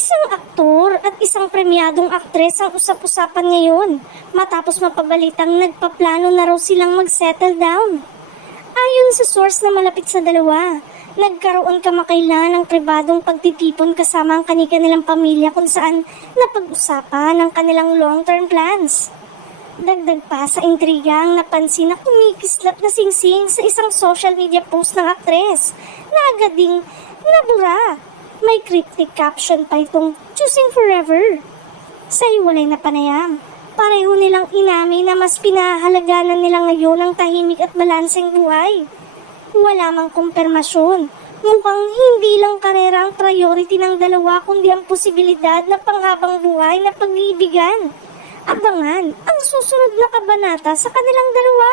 Isang aktor at isang premyadong aktres ang usap-usapan ngayon matapos mapabalitang nagpaplano na raw silang mag-settle down. Ayon sa source na malapit sa dalawa, nagkaroon kamakailan ng pribadong pagtitipon kasama ang kanilang pamilya kung saan napag-usapan ang kanilang long-term plans. Dagdag pa sa intriga ang napansin na kumikislap na singsing sa isang social media post ng aktres na agad ding nabura. May cryptic caption pa itong "Choosing Forever." Sa hiwalay na panayam, pareho nilang inamin na mas pinahalagahan nila ngayon ang tahimik at balanseng buhay. Wala mang kumpirmasyon. Mukhang hindi lang karera ang priority ng dalawa kundi ang posibilidad na panghabang buhay na pag-iibigan. Abangan ang susunod na kabanata sa kanilang dalawa.